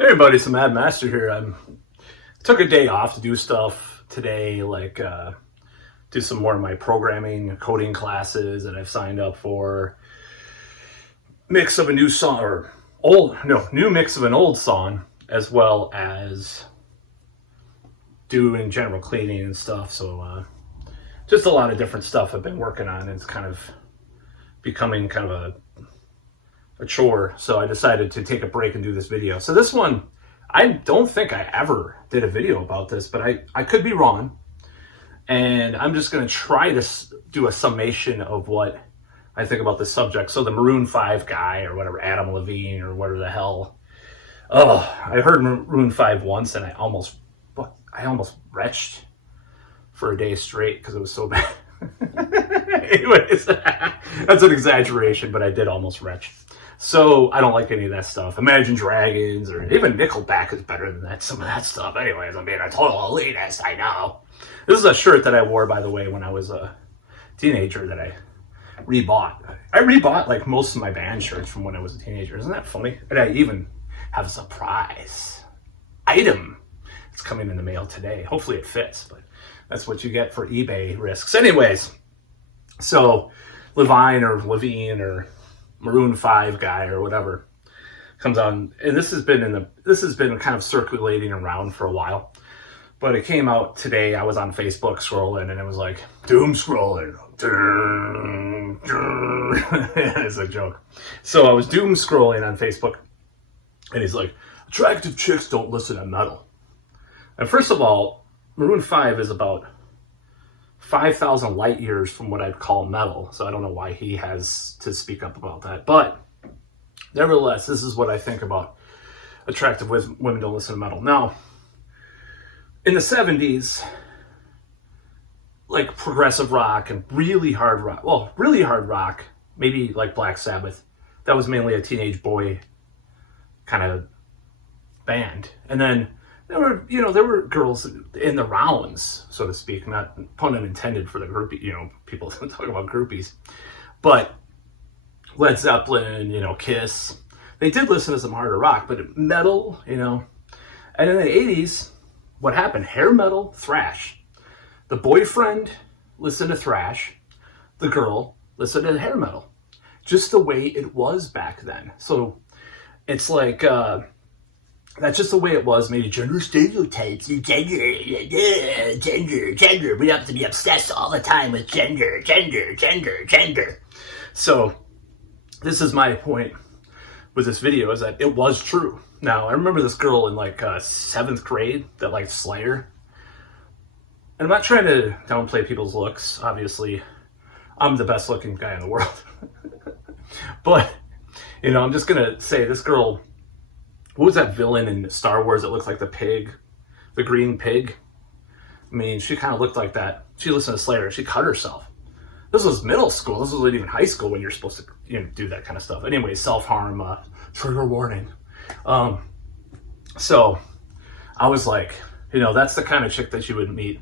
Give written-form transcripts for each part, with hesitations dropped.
Hey everybody, it's the Mad Master here. I took a day off to do stuff today, like do some more of my programming, coding classes that I've signed up for. Mix of a new song, or new mix of an old song, as well as doing general cleaning and stuff. So just a lot of different stuff I've been working on. It's kind of becoming kind of a chore, so I decided to take a break and do this video. So this one, I don't think I ever did a video about this, but I could be wrong. And I'm just going to try to do a summation of what I think about this subject. So the Maroon 5 guy, or whatever, Adam Levine, or whatever the hell. Oh, I heard Maroon 5 once, and I almost retched for a day straight because it was so bad. Anyways, that's an exaggeration, but I did almost retch. So I don't like any of that stuff. Imagine Dragons, or even Nickelback is better than that. Some of that stuff. Anyways, I'm being a total elitist, I know. This is a shirt that I wore, by the way, when I was a teenager that I rebought. I rebought like most of my band shirts from when I was a teenager. Isn't that funny? And I even have a surprise item. It's coming in the mail today. Hopefully it fits, but that's what you get for eBay risks. Anyways, so Levine or Maroon 5 guy or whatever comes on, and this has been kind of circulating around for a while, but it came out today. I was on Facebook scrolling, and it was like doom scrolling. It's a joke. So I was doom scrolling on Facebook, and he's like, attractive chicks don't listen to metal. And first of all, Maroon 5 is about 5,000 light years from what I'd call metal, so I don't know why he has to speak up about that. But nevertheless, this is what I think about attractive women don't listen to metal. Now, in the 70s, like progressive rock and really hard rock, maybe like Black Sabbath, that was mainly a teenage boy kind of band. And then there were girls in the rounds, so to speak, not pun intended for the groupie, people talk about groupies. But Led Zeppelin, Kiss, they did listen to some harder rock, but metal, And in the 80s, what happened? Hair metal, thrash. The boyfriend listened to thrash, the girl listened to hair metal. Just the way it was back then. So it's like, that's just the way it was. Maybe gender stereotypes, gender. We have to be obsessed all the time with gender. So this is my point with this video, is that it was true. Now, I remember this girl in like 7th grade that liked Slayer. And I'm not trying to downplay people's looks. Obviously, I'm the best looking guy in the world. But, I'm just going to say this girl, what was that villain in Star Wars that looks like the pig? The green pig? I mean, she kind of looked like that. She listened to Slayer. She cut herself. This was middle school. This wasn't even high school when you're supposed to do that kind of stuff. Anyway, self-harm, trigger warning. So I was like, that's the kind of chick that you would meet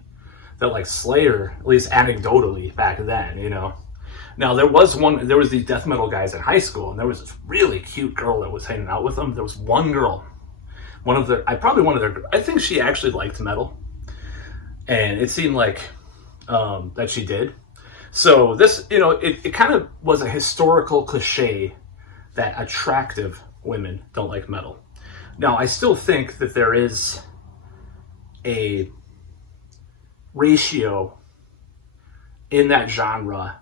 that like Slayer, at least anecdotally back then, Now, there was these death metal guys in high school, and there was this really cute girl that was hanging out with them. There was one girl, I think she actually liked metal, and it seemed like that she did. So this, it kind of was a historical cliche that attractive women don't like metal. Now, I still think that there is a ratio in that genre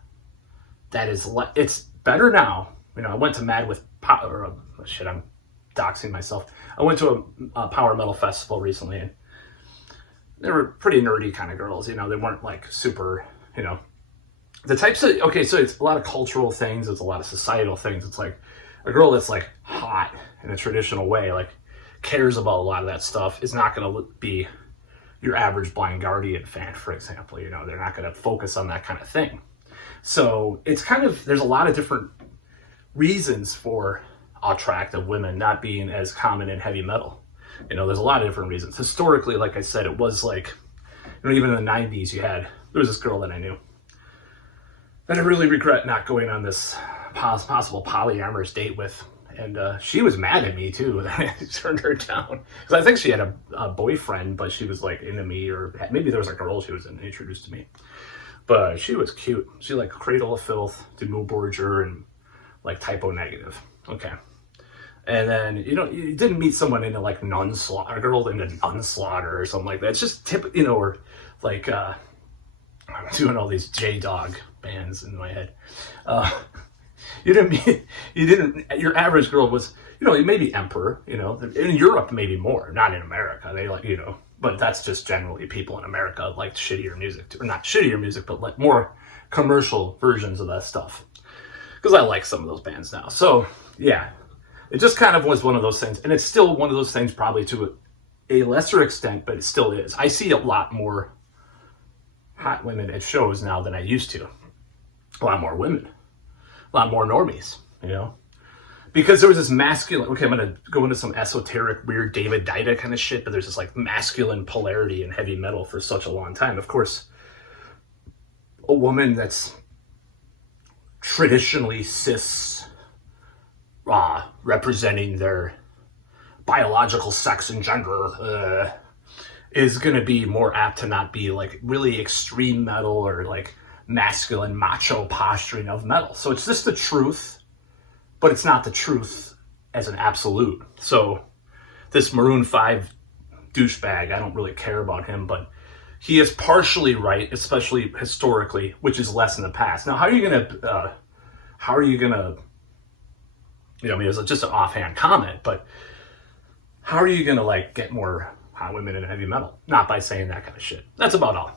that is, it's better now. I went to I'm doxing myself. I went to a power metal festival recently, and they were pretty nerdy kind of girls. They weren't like super, the types of, okay, so it's a lot of cultural things. It's a lot of societal things. It's like a girl that's like hot in a traditional way, like cares about a lot of that stuff, is not going to be your average Blind Guardian fan, for example. They're not going to focus on that kind of thing. So it's kind of, there's a lot of different reasons for attractive women not being as common in heavy metal. There's a lot of different reasons. Historically, like I said, it was like, even in the 90s, there was this girl that I knew that I really regret not going on this possible polyamorous date with. And she was mad at me too. I turned her down because I think she had a boyfriend, but she was like into me, or maybe there was a girl she was introduced to me. But she was cute. She like Cradle of Filth, Demu Borger, and like Typo Negative. Okay. And then, you didn't meet someone into like Nun Slaughter, a girl into Nun Slaughter or something like that. It's just or like, I'm doing all these J-Dog bands in my head. Your average girl was, maybe Emperor, in Europe, maybe more, not in America. They like, but that's just generally people in America like shittier music, or not shittier music, but like more commercial versions of that stuff. Because I like some of those bands now. So, yeah. It just kind of was one of those things, and it's still one of those things probably to a lesser extent, but it still is. I see a lot more hot women at shows now than I used to. A lot more women. A lot more normies, Because there was this masculine, okay, I'm going to go into some esoteric, weird David Dida kind of shit, but there's this like masculine polarity in heavy metal for such a long time. Of course, a woman that's traditionally cis, representing their biological sex and gender, is going to be more apt to not be like really extreme metal or like masculine macho posturing of metal. So it's just the truth, but it's not the truth as an absolute. So this Maroon 5 douchebag, I don't really care about him, but he is partially right, especially historically, which is less in the past. Now, how are you going to, it was just an offhand comment, but how are you going to like get more hot women in heavy metal? Not by saying that kind of shit. That's about all.